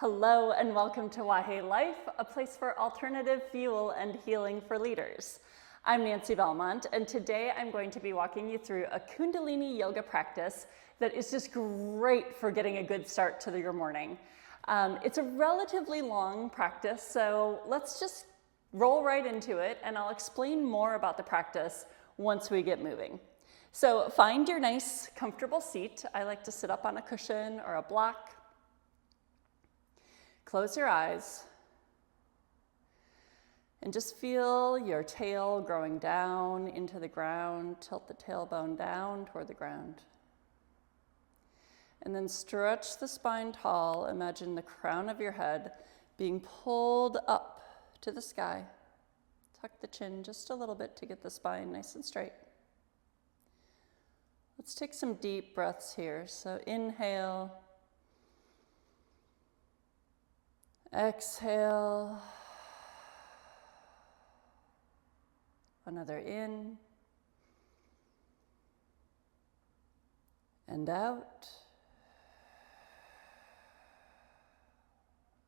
Hello and welcome to Wahe Life, a place for alternative fuel and healing for leaders. I'm Nancy Belmont, and today I'm going to be walking you through a Kundalini yoga practice that is just great for getting a good start to your morning. It's a relatively long practice, so let's just roll right into it, and I'll explain more about the practice once we get moving. So find your nice, comfortable seat. I like to sit up on a cushion or a block. Close your eyes and just feel your tail growing down into the ground. Tilt the tailbone down toward the ground. And then stretch the spine tall. Imagine the crown of your head being pulled up to the sky. Tuck the chin just a little bit to get the spine nice and straight. Let's take some deep breaths here. So inhale. Exhale, another in and out,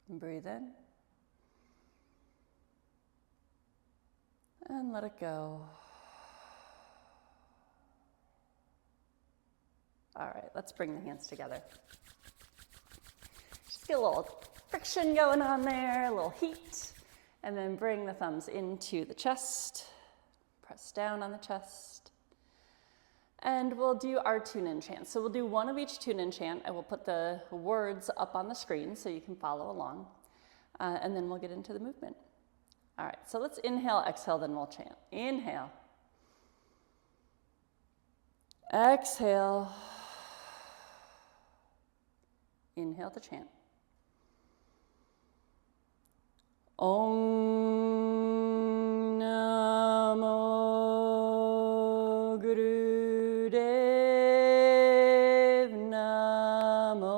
and breathe in and let it go. All right, let's bring the hands together. Just get a little friction going on there, a little heat, and then bring the thumbs into the chest, press down on the chest, and we'll do our tune-in chant. So we'll do one of each tune-in chant. I will put the words up on the screen so you can follow along, and then we'll get into the movement. All right, so let's inhale, exhale, then we'll chant. Inhale. Exhale. Inhale to chant. Om Namo Gurudev Namo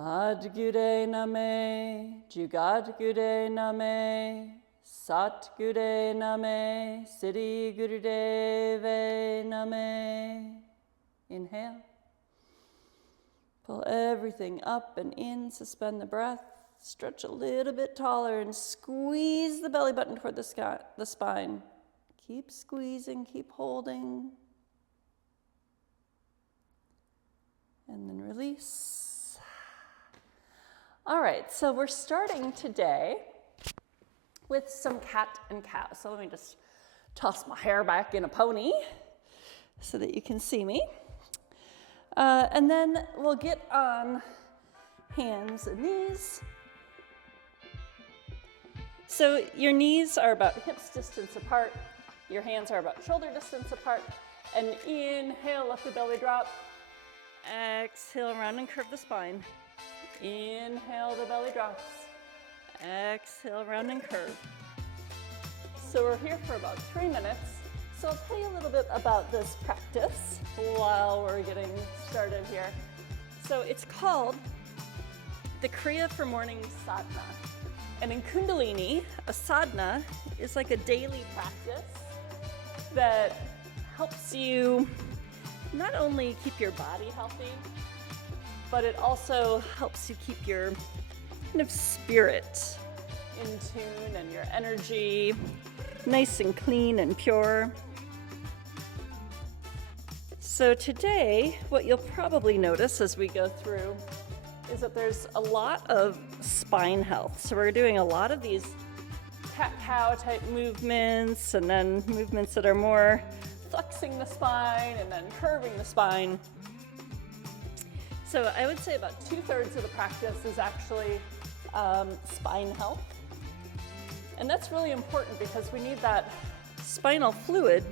Adgure Name Jugadgure Name Satgure Name Siddhi Gurudeve Name. Inhale. Pull everything up and in, suspend the breath, stretch a little bit taller and squeeze the belly button toward the spine. Keep squeezing, keep holding. And then release. All right, so we're starting today with some cat and cow. So let me just toss my hair back in a pony so that you can see me. And then we'll get on hands and knees. So your knees are about hips distance apart. Your hands are about shoulder distance apart. And inhale, let the belly drop. Exhale, round and curve the spine. Inhale, the belly drops. Exhale, round and curve. So we're here for about 3 minutes. So I'll tell you a little bit about this practice while we're getting started here. So it's called the Kriya for Morning Sadhana. And in Kundalini, a sadhana is like a daily practice that helps you not only keep your body healthy, but it also helps you keep your kind of spirit in tune and your energy nice and clean and pure. So today, what you'll probably notice as we go through is that there's a lot of spine health. So we're doing a lot of these cat-cow type movements, and then movements that are more flexing the spine and then curving the spine. So I would say about 2/3 of the practice is actually spine health. And that's really important because we need that spinal fluid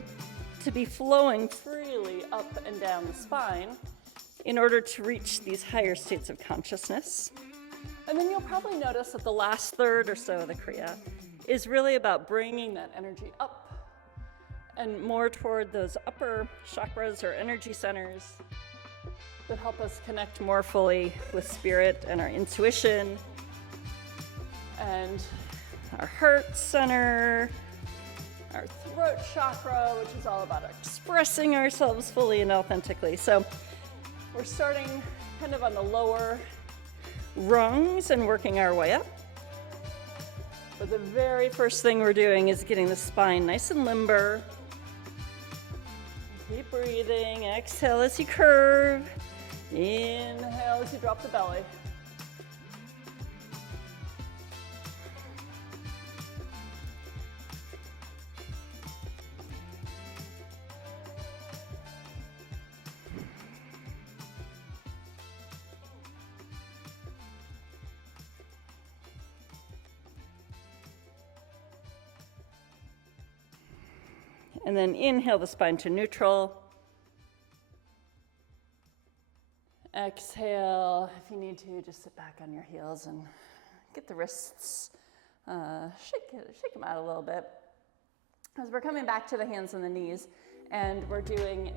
to be flowing freely up and down the spine in order to reach these higher states of consciousness. And then you'll probably notice that the last third or so of the Kriya is really about bringing that energy up and more toward those upper chakras or energy centers that help us connect more fully with spirit and our intuition and our heart center, our throat chakra, which is all about expressing ourselves fully and authentically. So We're starting kind of on the lower rungs and working our way up. But the very first thing we're doing is getting the spine nice and limber. Keep breathing. Exhale as you curve. Inhale as you drop the belly. And then inhale the spine to neutral. Exhale, if you need to, just sit back on your heels and get the wrists, shake them out a little bit. As we're coming back to the hands and the knees, and we're doing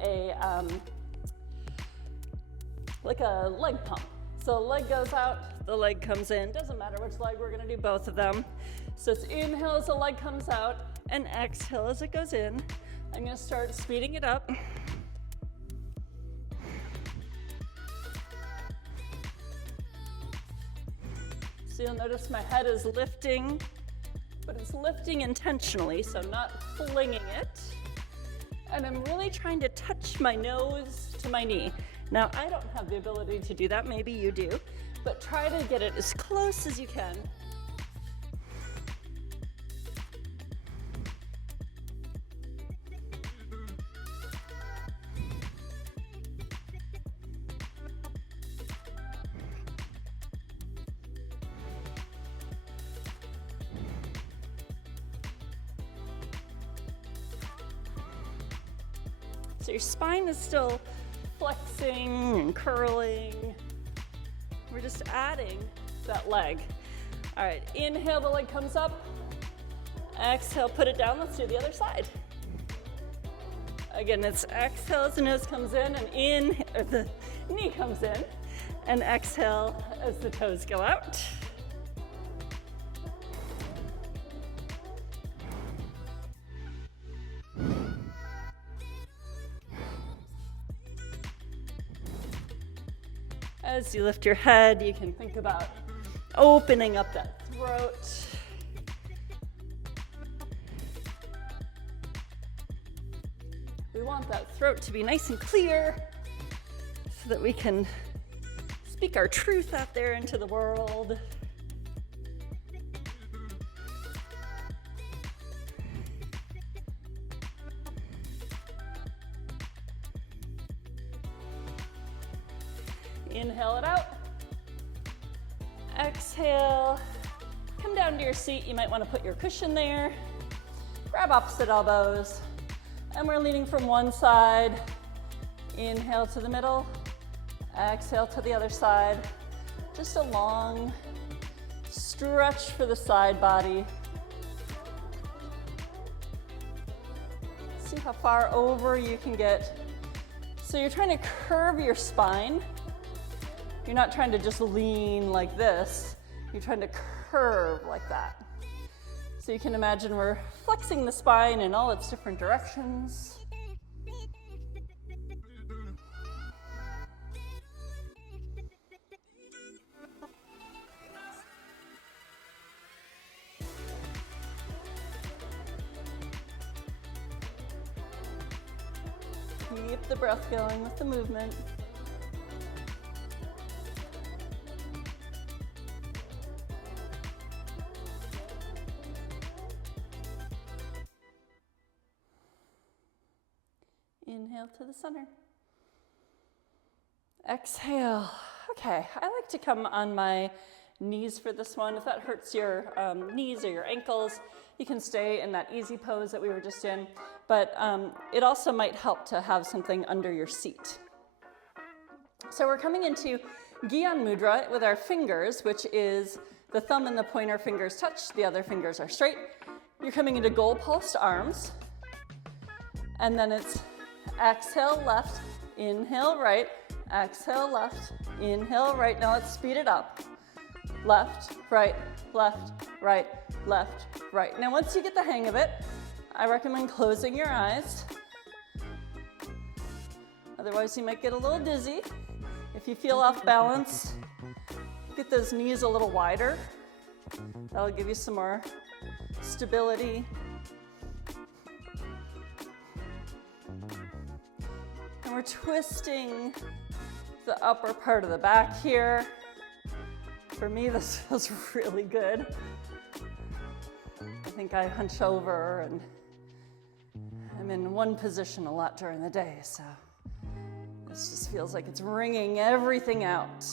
like a leg pump. So the leg goes out, the leg comes in. Doesn't matter which leg, we're gonna do both of them. So it's inhale as the leg comes out, and exhale as it goes in. I'm gonna start speeding it up. So you'll notice my head is lifting, but it's lifting intentionally, so I'm not flinging it. And I'm really trying to touch my nose to my knee. Now, I don't have the ability to do that, maybe you do, but try to get it as close as you can. So your spine is still flexing and curling. We're just adding that leg. All right, inhale, the leg comes up. Exhale, put it down. Let's do the other side. Again, it's exhale as the nose comes in, and the knee comes in, and exhale as the toes go out. As you lift your head, you can think about opening up that throat. We want that throat to be nice and clear so that we can speak our truth out there into the world. Inhale it out. Exhale. Come down to your seat. You might want to put your cushion there. Grab opposite elbows. And we're leaning from one side. Inhale to the middle. Exhale to the other side. Just a long stretch for the side body. See how far over you can get. So you're trying to curve your spine. You're not trying to just lean like this. You're trying to curve like that. So you can imagine we're flexing the spine in all its different directions. Keep the breath going with the movement. Inhale to the center. Exhale. Okay, I like to come on my knees for this one. If that hurts your knees or your ankles, you can stay in that easy pose that we were just in. But it also might help to have something under your seat. So we're coming into Gyan Mudra with our fingers, which is the thumb and the pointer fingers touch, the other fingers are straight. You're coming into goalpost arms, and then it's exhale left, inhale right, exhale left, inhale right. Now let's speed it up. Left, right, left, right, left, right. Now once you get the hang of it, I recommend closing your eyes. Otherwise you might get a little dizzy. If you feel off balance, get those knees a little wider. That'll give you some more stability. And we're twisting the upper part of the back here. For me, this feels really good. I think I hunch over and I'm in one position a lot during the day, so this just feels like it's wringing everything out.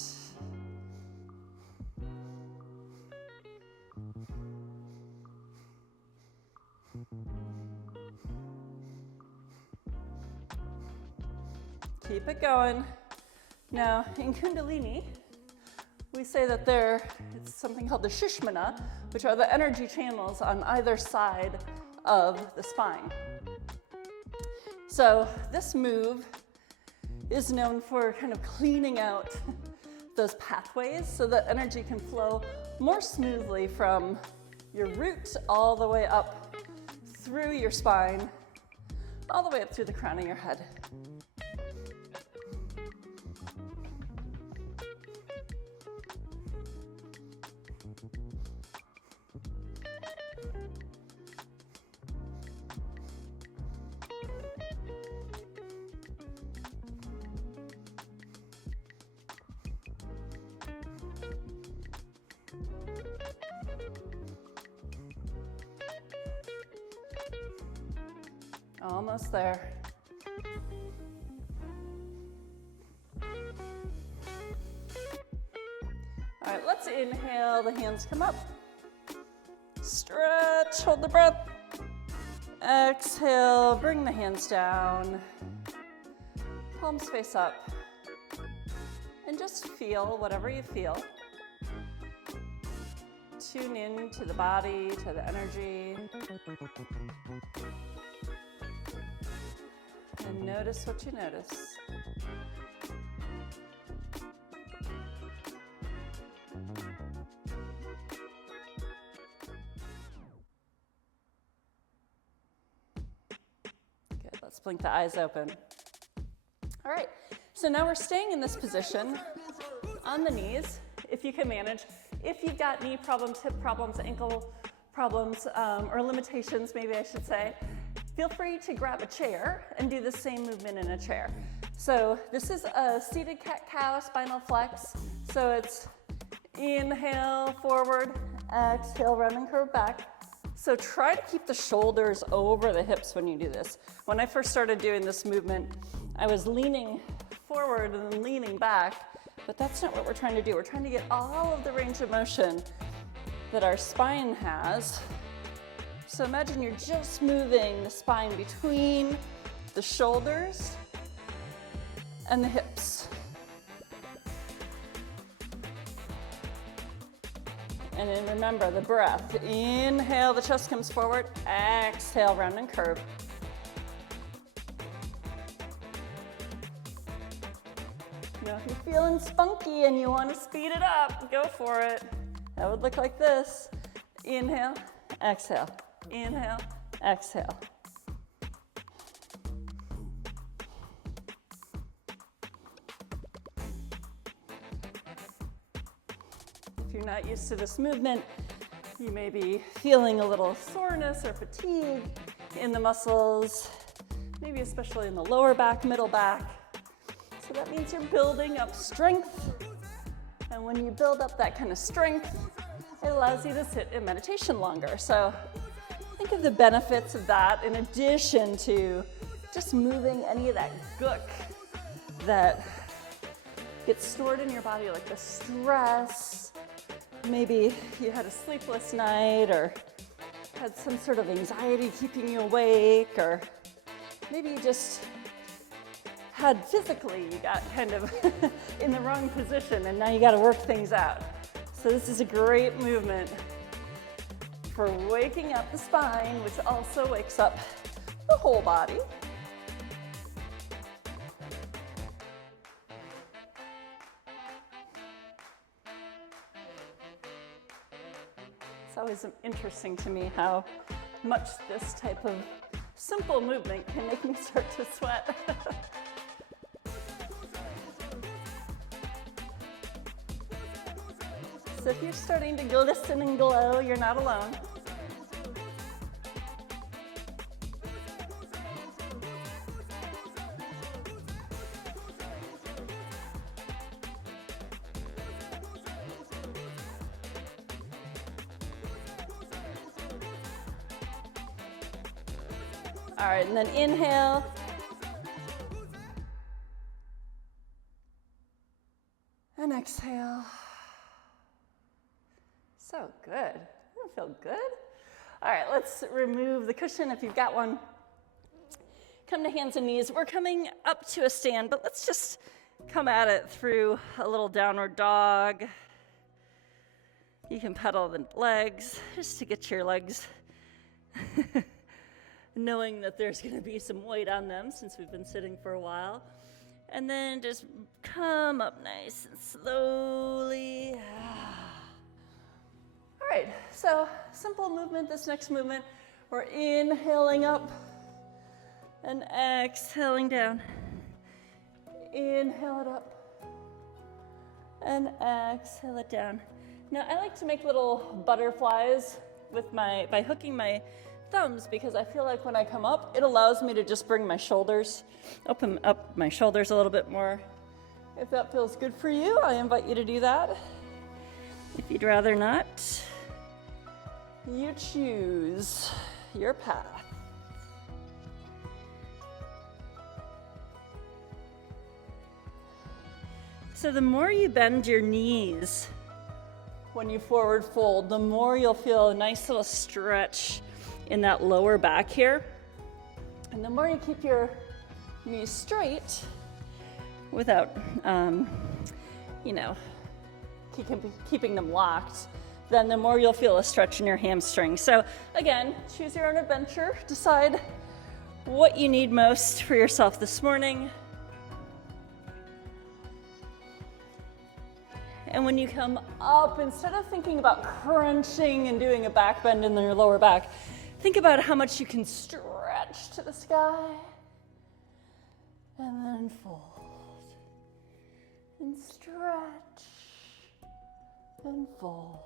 Keep it going. Now, in Kundalini, we say that it's something called the Shishmana, which are the energy channels on either side of the spine. So this move is known for kind of cleaning out those pathways so that energy can flow more smoothly from your root all the way up through your spine, all the way up through the crown of your head. Almost there. All right, let's inhale, the hands come up. Stretch, hold the breath. Exhale, bring the hands down. Palms face up. And just feel whatever you feel. Tune in to the body, to the energy. And notice what you notice. Good, let's blink the eyes open. All right, so now we're staying in this position on the knees, if you can manage. If you've got knee problems, hip problems, ankle problems, or limitations, maybe I should say, feel free to grab a chair and do the same movement in a chair. So this is a seated cat-cow spinal flex. So it's inhale forward, exhale, round and curve back. So try to keep the shoulders over the hips when you do this. When I first started doing this movement, I was leaning forward and then leaning back, but that's not what we're trying to do. We're trying to get all of the range of motion that our spine has. So imagine you're just moving the spine between the shoulders and the hips. And then remember the breath. Inhale, the chest comes forward. Exhale, round and curve. Now, if you're feeling spunky and you want to speed it up, go for it. That would look like this. Inhale, exhale. Inhale, exhale. If you're not used to this movement, you may be feeling a little soreness or fatigue in the muscles, maybe especially in the lower back, middle back. So that means you're building up strength. And when you build up that kind of strength, it allows you to sit in meditation longer. So think of the benefits of that in addition to just moving any of that gook that gets stored in your body, like the stress. Maybe you had a sleepless night or had some sort of anxiety keeping you awake, or maybe you just had physically, you got kind of in the wrong position and now you got to work things out. So this is a great movement for waking up the spine, which also wakes up the whole body. It's always interesting to me how much this type of simple movement can make me start to sweat. So if you're starting to glisten and glow, you're not alone. All right, and then inhale. And exhale. So good. That feel good. All right, let's remove the cushion if you've got one. Come to hands and knees. We're coming up to a stand, but let's just come at it through a little downward dog. You can pedal the legs just to get your legs knowing that there's going to be some weight on them since we've been sitting for a while. And then just come up nice and slowly. All right, so simple movement, this next movement. We're inhaling up and exhaling down. Inhale it up and exhale it down. Now, I like to make little butterflies by hooking my thumbs, because I feel like when I come up, it allows me to just bring my shoulders, open up my shoulders a little bit more. If that feels good for you, I invite you to do that. If you'd rather not, you choose your path. So the more you bend your knees when you forward fold, the more you'll feel a nice little stretch in that lower back here. And the more you keep your knees straight without, keeping them locked, then the more you'll feel a stretch in your hamstring. So again, choose your own adventure. Decide what you need most for yourself this morning. And when you come up, instead of thinking about crunching and doing a back bend in your lower back, think about how much you can stretch to the sky. And then fold. And stretch. And fold.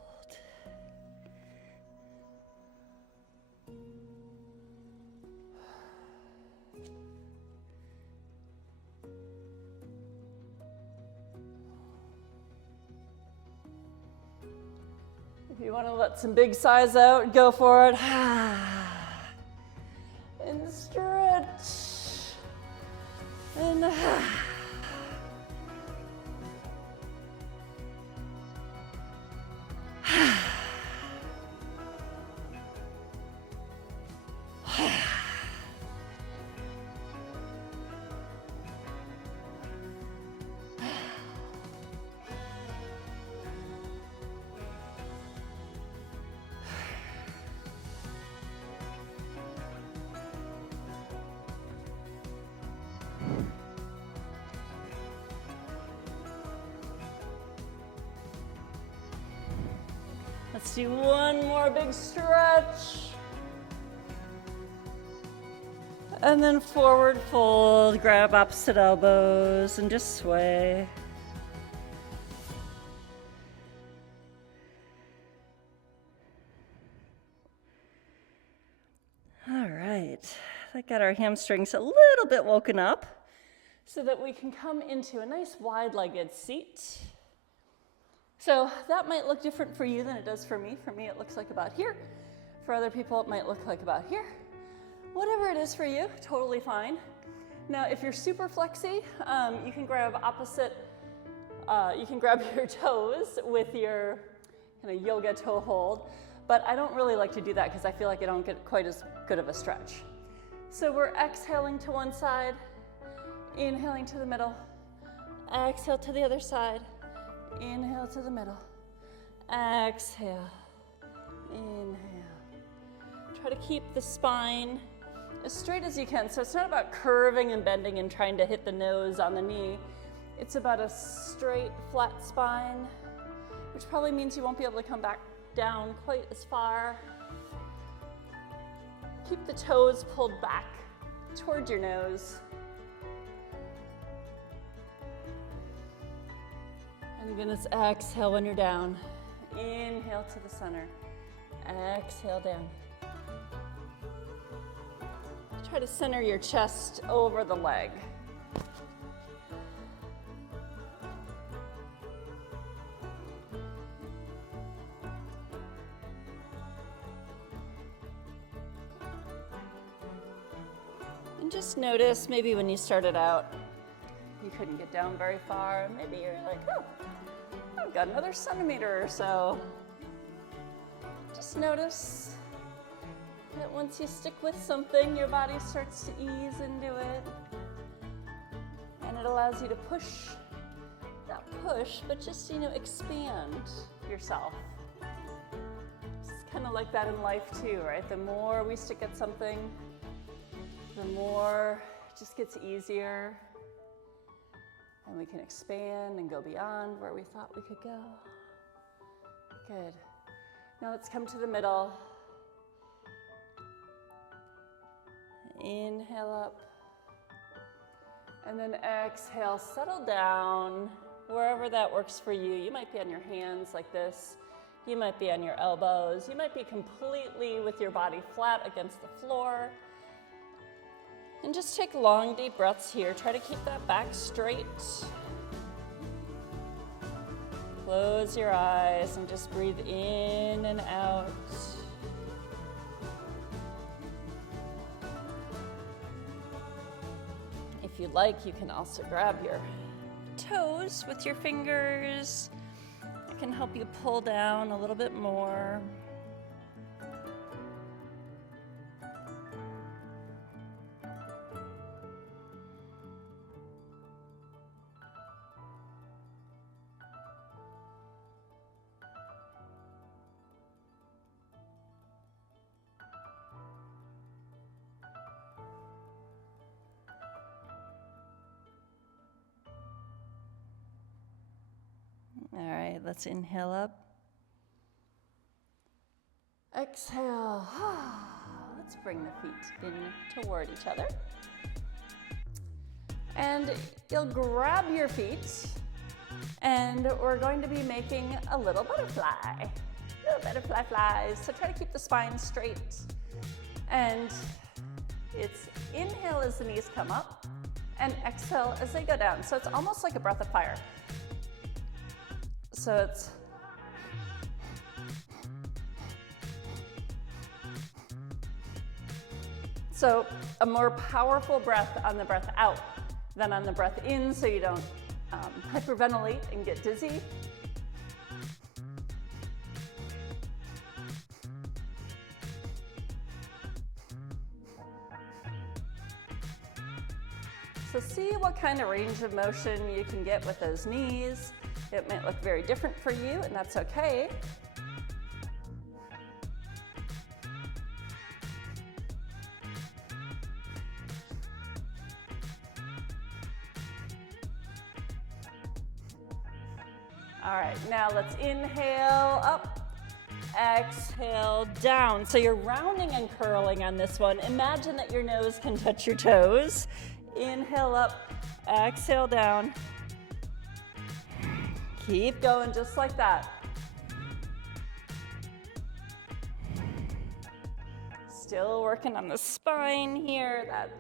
If you want to let some big sighs out, go for it. And stretch. And let's do one more big stretch. And then forward fold, grab opposite elbows and just sway. All right, that got our hamstrings a little bit woken up so that we can come into a nice wide-legged seat. So that might look different for you than it does for me. For me, it looks like about here. For other people, it might look like about here. Whatever it is for you, totally fine. Now, if you're super flexy, you can grab your toes with your kind of yoga toe hold, but I don't really like to do that because I feel like I don't get quite as good of a stretch. So we're exhaling to one side, inhaling to the middle, exhale to the other side. Inhale to the middle, exhale, inhale. Try to keep the spine as straight as you can. So it's not about curving and bending and trying to hit the nose on the knee. It's about a straight, flat spine, which probably means you won't be able to come back down quite as far. Keep the toes pulled back toward your nose. And again, let's exhale when you're down. inhale to the center. Exhale down. Try to center your chest over the leg. And just notice maybe when you started out, you couldn't get down very far. Maybe you're like, oh, I've got another centimeter or so. Just notice that once you stick with something, your body starts to ease into it. And it allows you to push, not push, but just, expand yourself. It's kind of like that in life too, right? The more we stick at something, the more it just gets easier. And we can expand and go beyond where we thought we could go. Good. Now let's come to the middle. Inhale up. And then exhale, settle down wherever that works for you. You might be on your hands like this. You might be on your elbows. You might be completely with your body flat against the floor. And just take long, deep breaths here. Try to keep that back straight. Close your eyes and just breathe in and out. If you'd like, you can also grab your toes with your fingers. It can help you pull down a little bit more. All right, let's inhale up. Exhale. Let's bring the feet in toward each other. And you'll grab your feet, and we're going to be making a little butterfly. Little butterfly flies. So try to keep the spine straight. And it's inhale as the knees come up, and exhale as they go down. So it's almost like a breath of fire. So it's a more powerful breath on the breath out than on the breath in, so you don't hyperventilate and get dizzy. So see what kind of range of motion you can get with those knees. It might look very different for you, and that's okay. All right, now let's inhale up, exhale down. So you're rounding and curling on this one. Imagine that your nose can touch your toes. Inhale up, exhale down. Keep going just like that. Still working on the spine here, that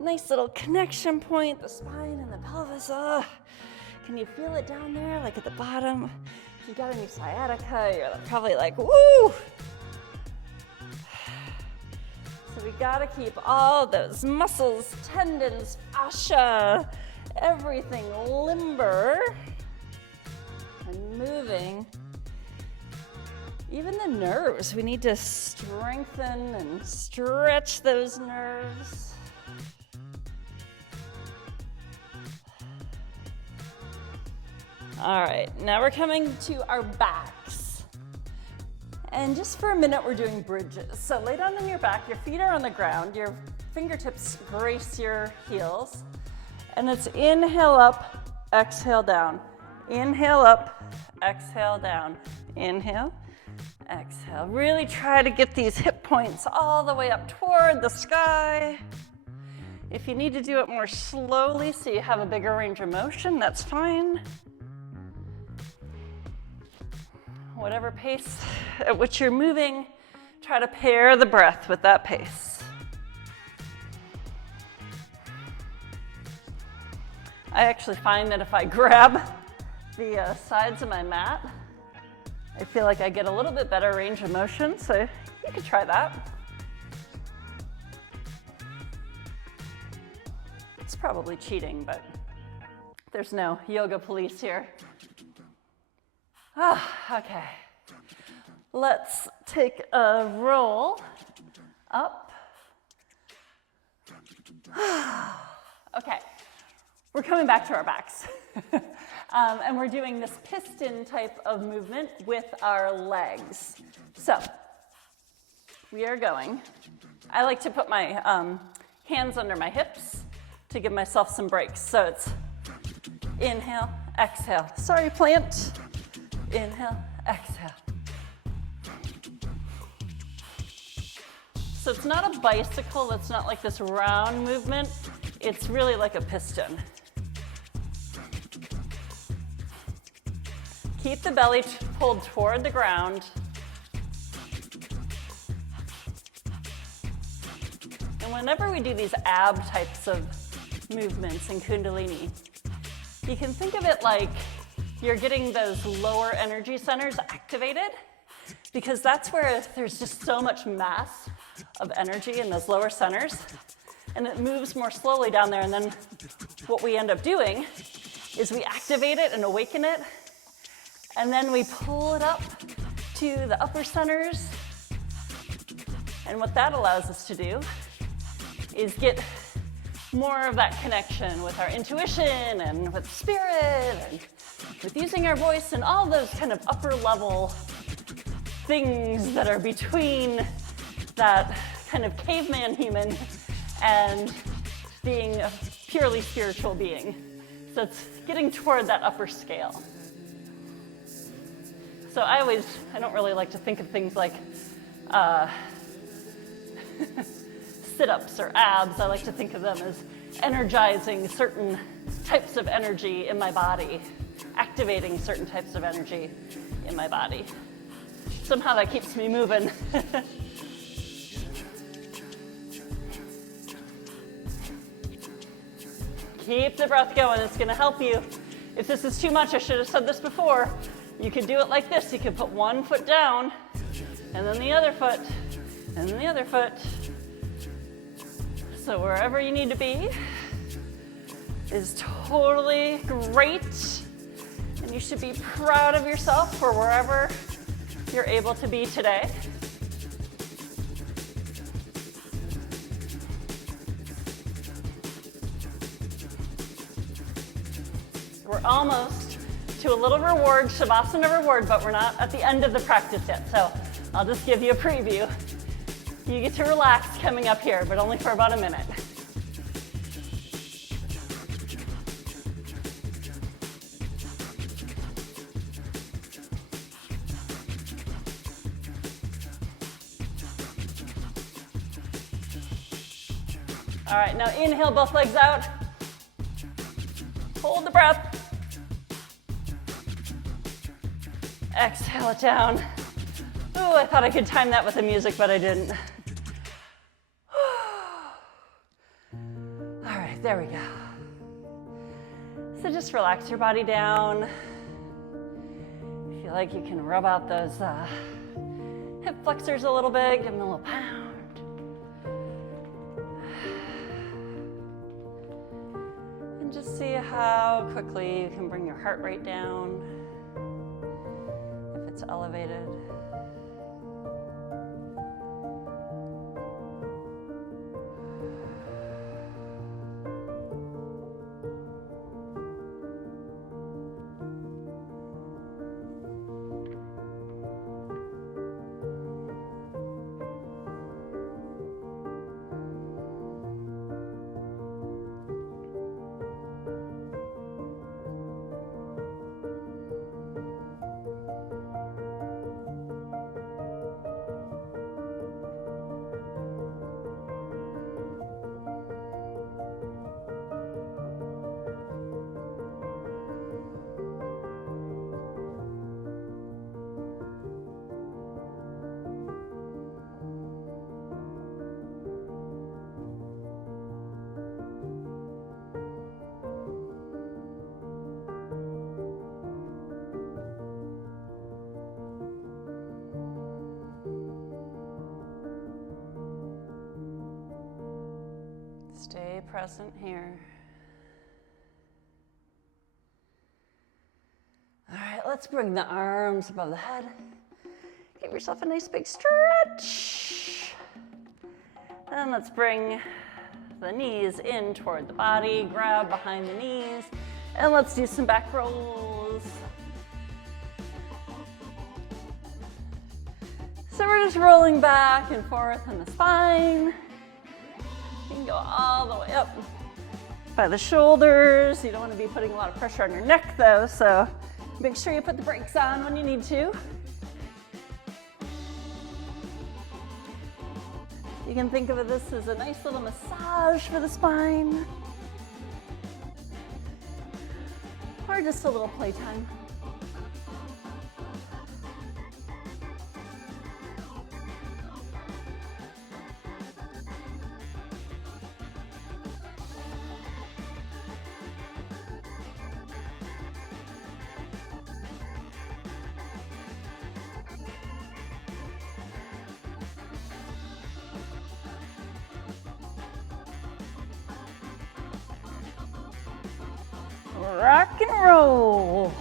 nice little connection point, the spine and the pelvis. Can you feel it down there, like at the bottom? If you got any sciatica, you're probably like, woo! So we gotta keep all those muscles, tendons, fascia, everything limber and moving. Even the nerves, we need to strengthen and stretch those nerves. All right, now we're coming to our backs. And just for a minute, we're doing bridges. So lay down on your back, your feet are on the ground, your fingertips grace your heels. And it's inhale up, exhale down. Inhale up, exhale down. Inhale, exhale. Really try to get these hip points all the way up toward the sky. If you need to do it more slowly so you have a bigger range of motion, that's fine. Whatever pace at which you're moving, try to pair the breath with that pace. I actually find that if I grab the sides of my mat, I feel like I get a little bit better range of motion, so you could try that. It's probably cheating, but there's no yoga police here. Okay. Let's take a roll up. Okay, we're coming back to our backs. And we're doing this piston type of movement with our legs. So we are going. I like to put my hands under my hips to give myself some breaks. So it's inhale, exhale. Sorry, plant. Inhale, exhale. So it's not a bicycle, it's not like this round movement. It's really like a piston. Keep the belly pulled toward the ground. And whenever we do these ab types of movements in Kundalini, you can think of it like you're getting those lower energy centers activated, because that's where there's just so much mass of energy in those lower centers, and it moves more slowly down there. And then what we end up doing is we activate it and awaken it, and then we pull it up to the upper centers. And what that allows us to do is get more of that connection with our intuition and with spirit and with using our voice and all those kind of upper level things that are between that kind of caveman human and being a purely spiritual being. So it's getting toward that upper scale. So I don't really like to think of things like sit-ups or abs. I like to think of them as energizing certain types of energy in my body, activating certain types of energy in my body. Somehow that keeps me moving. Keep the breath going, it's gonna help you. If this is too much, I should have said this before, you could do it like this. You could put one foot down, and then the other foot, and then the other foot. So wherever you need to be is totally great, and you should be proud of yourself for wherever you're able to be today. We're almost to a little reward, Shavasana reward, but we're not at the end of the practice yet. So I'll just give you a preview. You get to relax coming up here, but only for about a minute. All right, now inhale, both legs out. Hold the breath. Exhale it down. Ooh, I thought I could time that with the music, but I didn't. All right, there we go. So just relax your body down. Feel like you can rub out those hip flexors a little bit, give them a little pound. And just see how quickly you can bring your heart rate down if it's elevated. Stay present here. All right, let's bring the arms above the head. Give yourself a nice big stretch. Then let's bring the knees in toward the body, grab behind the knees, and let's do some back rolls. So we're just rolling back and forth on the spine. You can go all the way up by the shoulders. You don't want to be putting a lot of pressure on your neck though, so make sure you put the brakes on when you need to. You can think of this as a nice little massage for the spine, or just a little playtime. Rock and roll.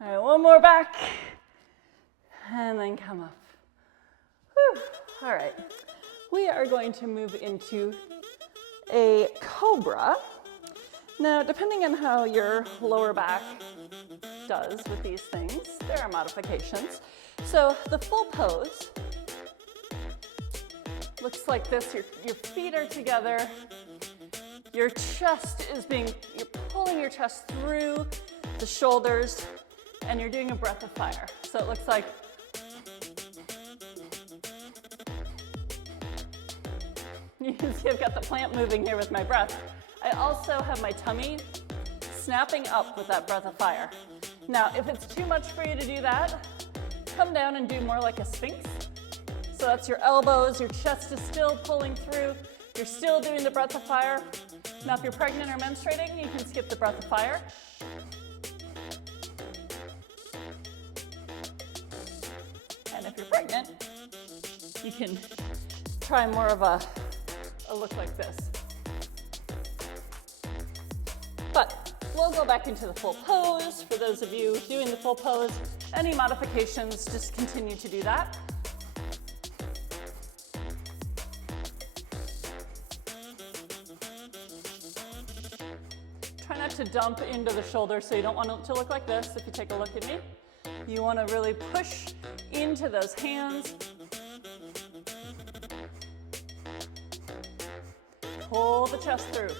All right, one more back, and then come up. Whew. All right, we are going to move into a cobra. Now, depending on how your lower back does with these things, there are modifications. So the full pose looks like this. Your feet are together. Your chest is you're pulling your chest through the shoulders, and you're doing a breath of fire. So it looks like you can see I've got the plant moving here with my breath. I also have my tummy snapping up with that breath of fire. Now, if it's too much for you to do that, come down and do more like a sphinx. So that's your elbows, your chest is still pulling through, you're still doing the breath of fire. Now, if you're pregnant or menstruating, you can skip the breath of fire. And if you're pregnant, you can try more of a look like this. But we'll go back into the full pose. For those of you doing the full pose, any modifications, just continue to do that. Try not to dump into the shoulder, so you don't want it to look like this. If you take a look at me, you want to really push into those hands. Pull the chest through.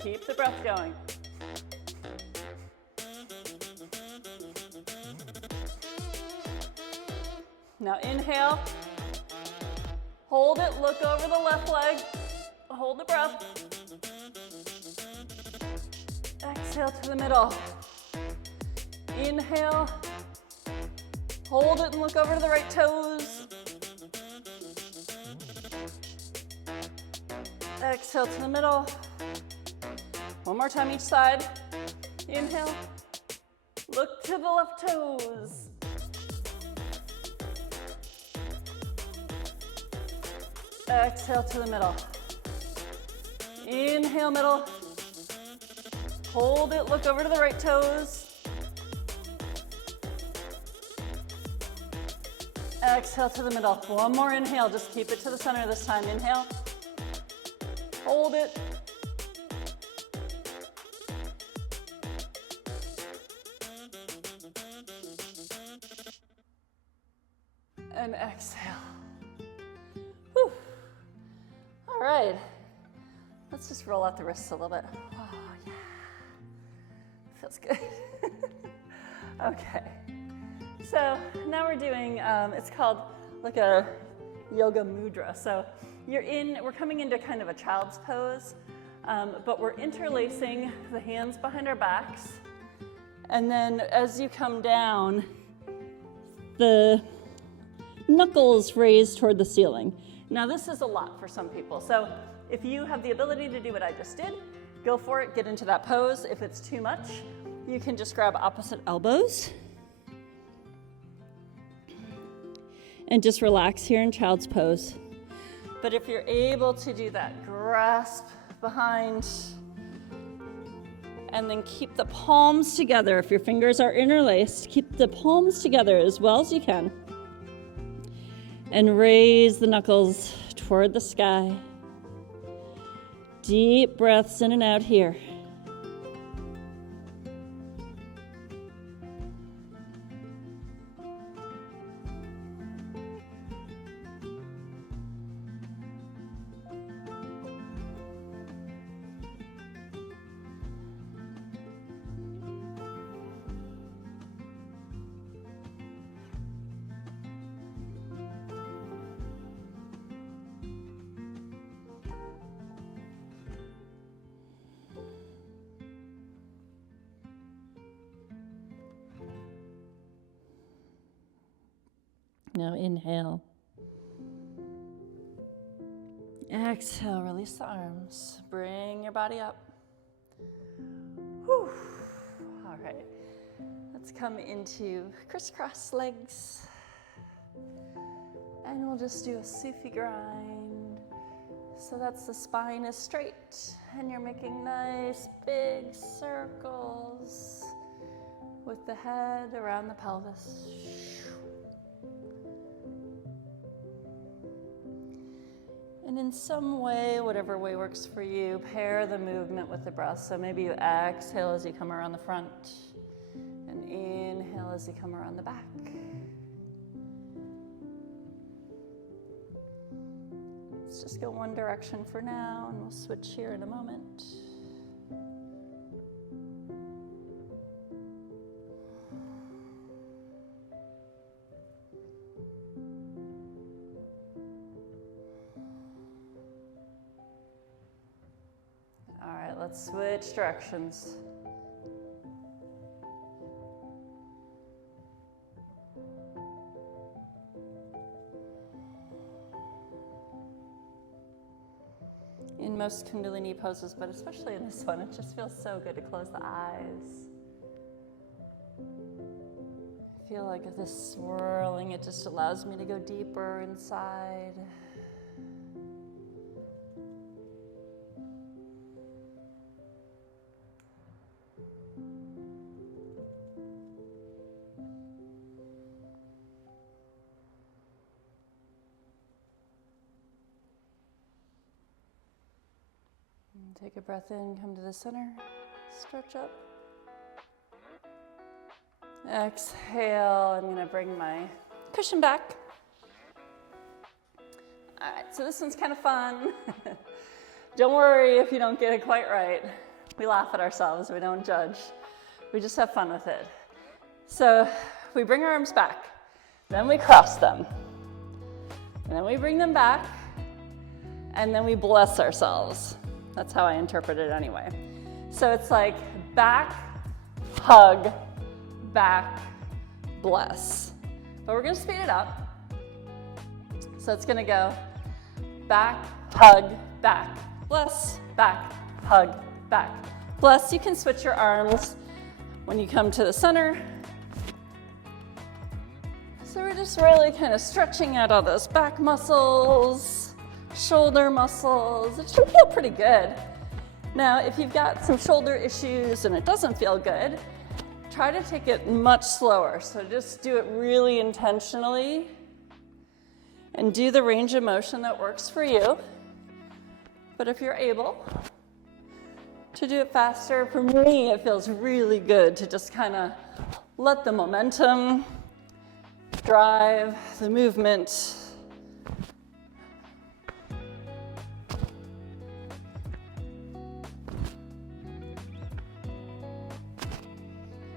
Keep the breath going. Now inhale, hold it, look over the left leg, hold the breath. Exhale to the middle. Inhale, hold it and look over to the right toes. Exhale to the middle. One more time each side. Inhale, look to the left toes. Exhale to the middle. Inhale, middle. Hold it, look over to the right toes. Exhale to the middle. One more inhale, just keep it to the center this time. Inhale. Hold it. And exhale. Whew. All right. Let's just roll out the wrists a little bit. Oh, yeah. Feels good. Okay. So now we're doing, it's called like a yoga mudra. So we're coming into kind of a child's pose, but we're interlacing the hands behind our backs. And then as you come down, the knuckles raised toward the ceiling. Now this is a lot for some people. So if you have the ability to do what I just did, go for it, get into that pose. If it's too much, you can just grab opposite elbows and just relax here in child's pose. But if you're able to do that, grasp behind and then keep the palms together. If your fingers are interlaced, keep the palms together as well as you can. And raise the knuckles toward the sky. Deep breaths in and out here. Now inhale. Exhale, release the arms. Bring your body up. Whew. All right, let's come into crisscross legs. And we'll just do a Sufi grind. So that's the spine is straight and you're making nice big circles with the head around the pelvis. And in some way, whatever way works for you, pair the movement with the breath. So maybe you exhale as you come around the front and inhale as you come around the back. Let's just go one direction for now and we'll switch here in a moment. Let's switch directions. In most Kundalini poses, but especially in this one, it just feels so good to close the eyes. I feel like this swirling, it just allows me to go deeper inside. Take a breath in, come to the center, stretch up. Exhale, I'm gonna bring my cushion back. All right, so this one's kind of fun. Don't worry if you don't get it quite right. We laugh at ourselves, we don't judge. We just have fun with it. So we bring our arms back, then we cross them. And then we bring them back, and then we bless ourselves. That's how I interpret it anyway. So it's like back, hug, back, bless. But we're gonna speed it up. So it's gonna go back, hug, back, bless, back, hug, back, bless. You can switch your arms when you come to the center. So we're just really kind of stretching out all those back muscles, shoulder muscles. It should feel pretty good. Now, if you've got some shoulder issues and it doesn't feel good, try to take it much slower. So just do it really intentionally and do the range of motion that works for you. But if you're able to do it faster, for me, it feels really good to just kind of let the momentum drive the movement.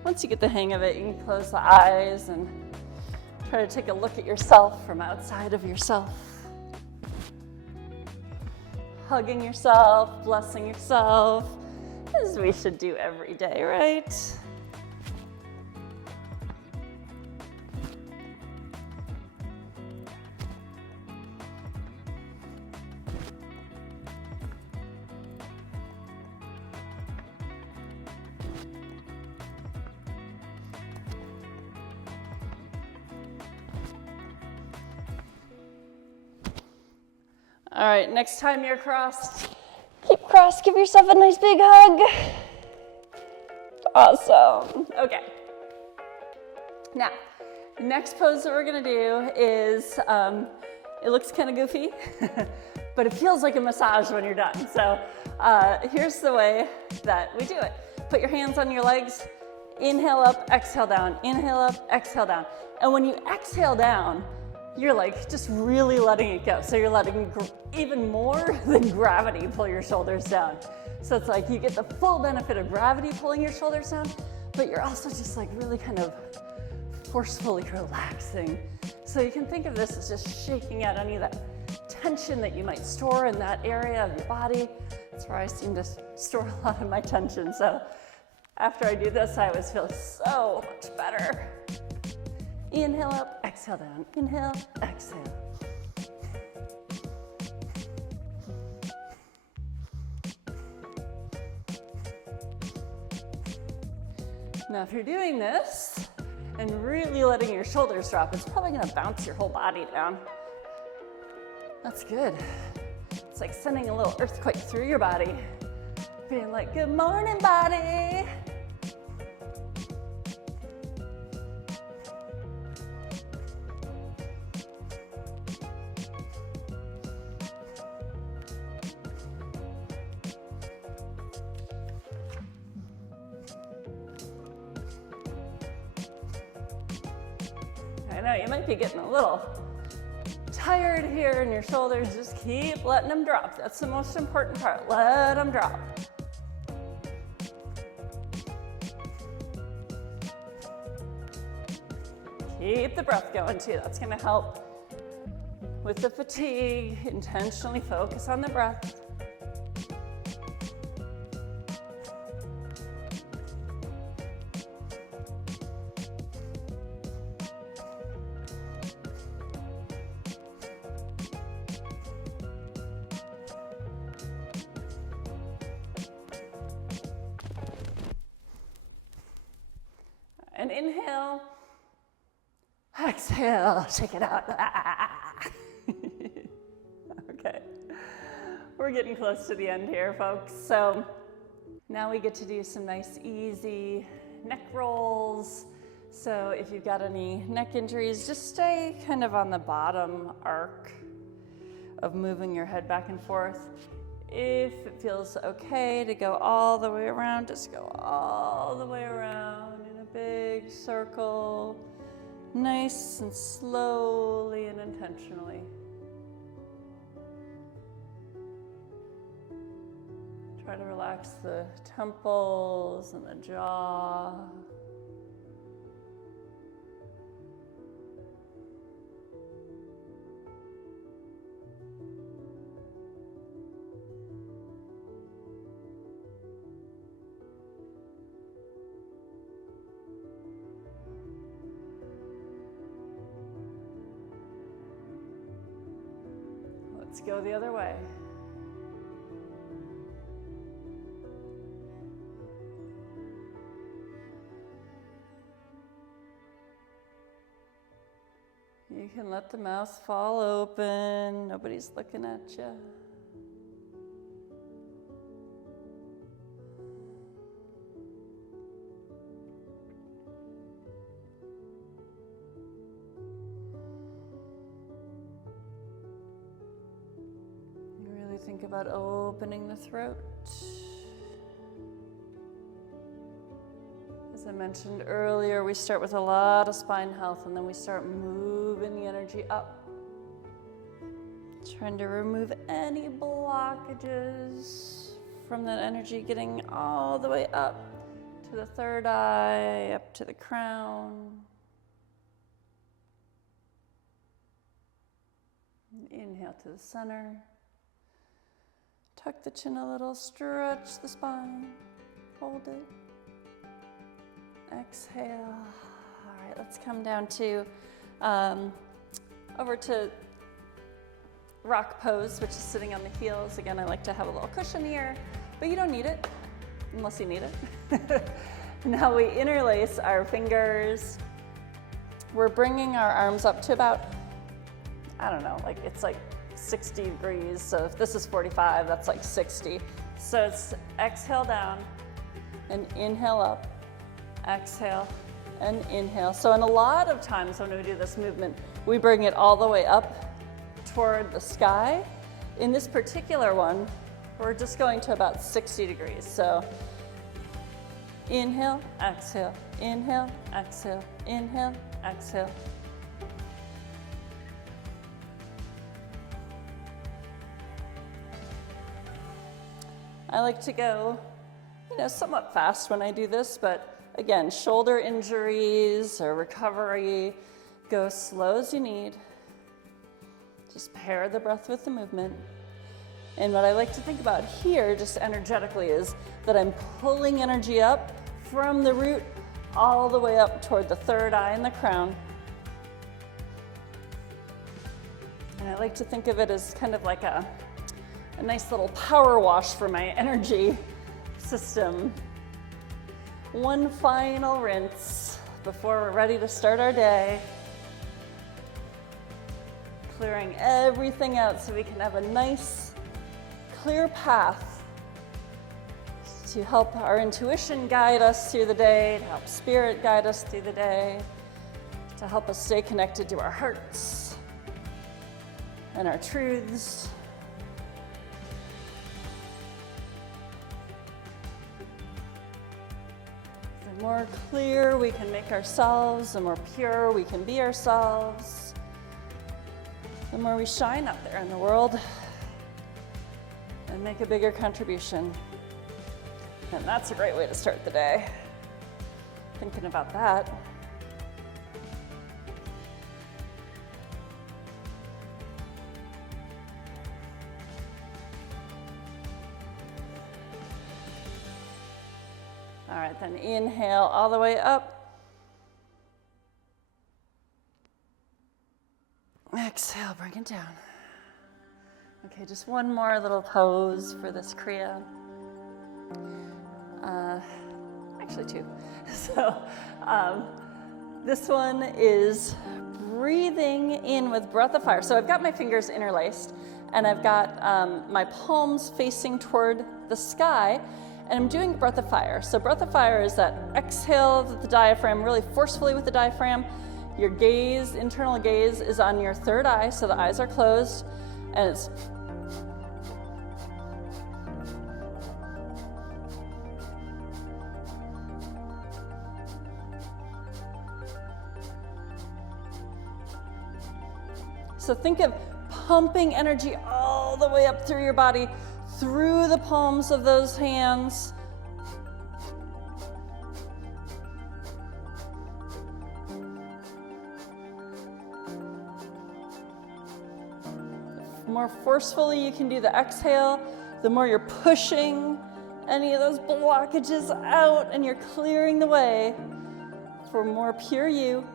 Once you get the hang of it, you can close the eyes and try to take a look at yourself from outside of yourself. Hugging yourself, blessing yourself, as we should do every day, right? All right, next time you're crossed, keep crossed, give yourself a nice big hug. Awesome. Okay. Now, the next pose that we're gonna do is, it looks kind of goofy, but it feels like a massage when you're done. So here's the way that we do it. Put your hands on your legs, inhale up, exhale down, inhale up, exhale down. And when you exhale down, you're like just really letting it go. So you're letting even more than gravity pull your shoulders down. So it's like you get the full benefit of gravity pulling your shoulders down, but you're also just like really kind of forcefully relaxing. So you can think of this as just shaking out any of that tension that you might store in that area of your body. That's where I seem to store a lot of my tension. So after I do this, I always feel so much better. Inhale up, exhale down. Inhale, exhale. Now, if you're doing this and really letting your shoulders drop, it's probably gonna bounce your whole body down. That's good. It's like sending a little earthquake through your body, being like, good morning, body. I know you might be getting a little tired here in your shoulders. Just keep letting them drop. That's the most important part. Let them drop. Keep the breath going too. That's going to help with the fatigue. Intentionally focus on the breath. And inhale, exhale, shake it out. Okay, we're getting close to the end here, folks. So now we get to do some nice, easy neck rolls. So if you've got any neck injuries, just stay kind of on the bottom arc of moving your head back and forth. If it feels okay to go all the way around, just go all the way around. Big circle, nice and slowly and intentionally. Try to relax the temples and the jaw. Let's go the other way. You can let the mouth fall open. Nobody's looking at you. Think about opening the throat. As I mentioned earlier, we start with a lot of spine health and then we start moving the energy up. Trying to remove any blockages from that energy, getting all the way up to the third eye, up to the crown. Inhale to the center. Tuck the chin a little, stretch the spine, hold it. Exhale. All right, let's come down to, over to rock pose, which is sitting on the heels. Again, I like to have a little cushion here, but you don't need it, unless you need it. Now we interlace our fingers. We're bringing our arms up to about, I don't know, like it's like 60 degrees. So if this is 45, that's like 60. So it's exhale down and inhale up, exhale and inhale. So in a lot of times when we do this movement, we bring it all the way up toward the sky. In this particular one, we're just going to about 60 degrees. So inhale, exhale, inhale, exhale, inhale, exhale. I like to go, somewhat fast when I do this, but again, shoulder injuries or recovery, go slow as you need. Just pair the breath with the movement. And what I like to think about here, just energetically, is that I'm pulling energy up from the root all the way up toward the third eye and the crown. And I like to think of it as kind of like a nice little power wash for my energy system. One final rinse before we're ready to start our day. Clearing everything out so we can have a nice, clear path to help our intuition guide us through the day, to help spirit guide us through the day, to help us stay connected to our hearts and our truths. The more clear we can make ourselves, the more pure we can be ourselves, the more we shine out there in the world and make a bigger contribution. And that's a great way to start the day, thinking about that. All right, then inhale all the way up. Exhale, bring it down. Okay, just one more little pose for this Kriya. Actually two. So this one is breathing in with breath of fire. So I've got my fingers interlaced and I've got my palms facing toward the sky, and I'm doing breath of fire. So breath of fire is that exhale with the diaphragm, really forcefully with the diaphragm. Your gaze, internal gaze, is on your third eye, so the eyes are closed, and it's so think of pumping energy all the way up through your body, through the palms of those hands. The more forcefully you can do the exhale, the more you're pushing any of those blockages out and you're clearing the way for more pure you.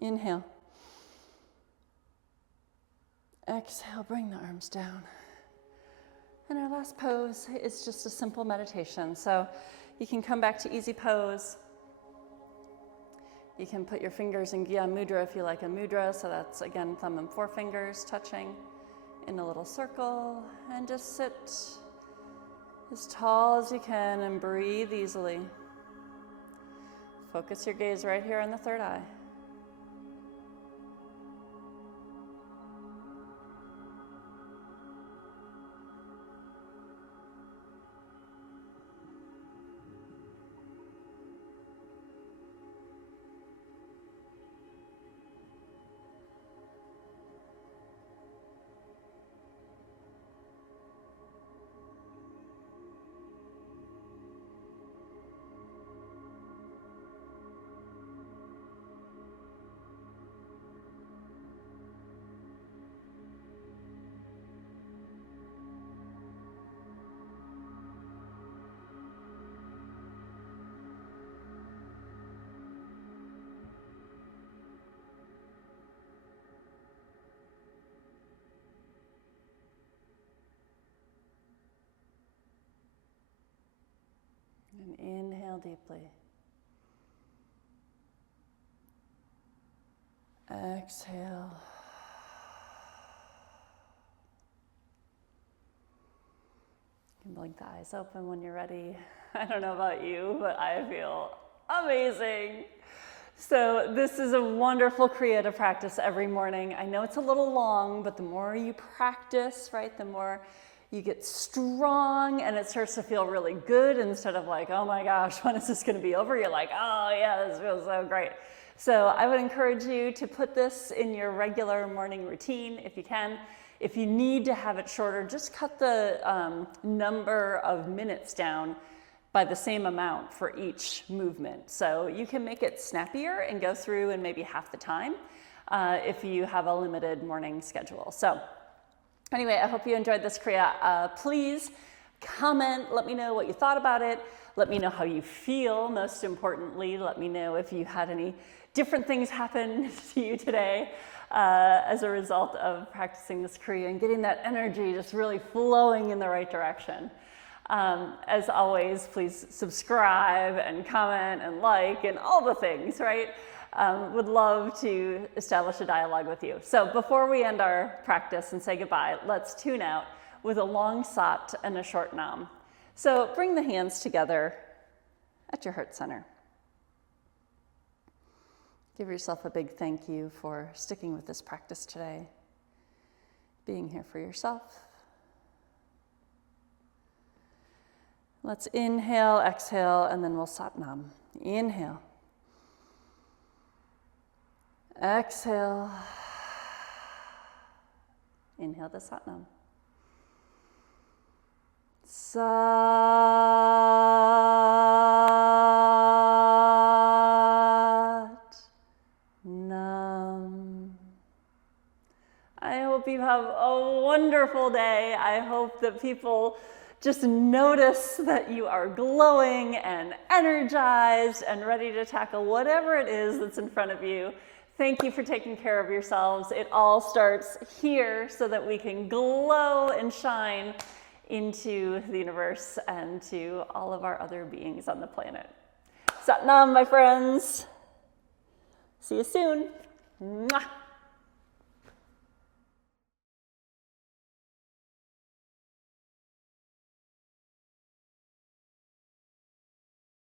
Inhale. Exhale, bring the arms down. And our last pose is just a simple meditation. So you can come back to easy pose. You can put your fingers in Gyan Mudra if you like a mudra. So that's, again, thumb and forefingers touching in a little circle. And just sit as tall as you can and breathe easily. Focus your gaze right here on the third eye. And inhale deeply. Exhale. You can blink the eyes open when you're ready. I don't know about you, but I feel amazing. So this is a wonderful creative practice every morning. I know it's a little long, but the more you practice, right, the more you get strong and it starts to feel really good instead of like, oh my gosh, when is this going to be over? You're like, oh yeah, this feels so great. So I would encourage you to put this in your regular morning routine if you can. If you need to have it shorter, just cut the number of minutes down by the same amount for each movement. So you can make it snappier and go through in maybe half the time if you have a limited morning schedule. So anyway, I hope you enjoyed this Kriya. Please comment, let me know what you thought about it. Let me know how you feel. Most importantly, let me know if you had any different things happen to you today as a result of practicing this Kriya and getting that energy just really flowing in the right direction. As always, please subscribe and comment and like and all the things, right? Would love to establish a dialogue with you. So before we end our practice and say goodbye, let's tune out with a long sat and a short nam. So bring the hands together at your heart center. Give yourself a big thank you for sticking with this practice today, being here for yourself. Let's inhale, exhale, and then we'll sat nam. Inhale. Exhale. Inhale the sat nam. Sat nam. I hope you have a wonderful day. I hope that people just notice that you are glowing and energized and ready to tackle whatever it is that's in front of you. Thank you for taking care of yourselves. It all starts here so that we can glow and shine into the universe and to all of our other beings on the planet. Sat Nam, my friends. See you soon. Mwah.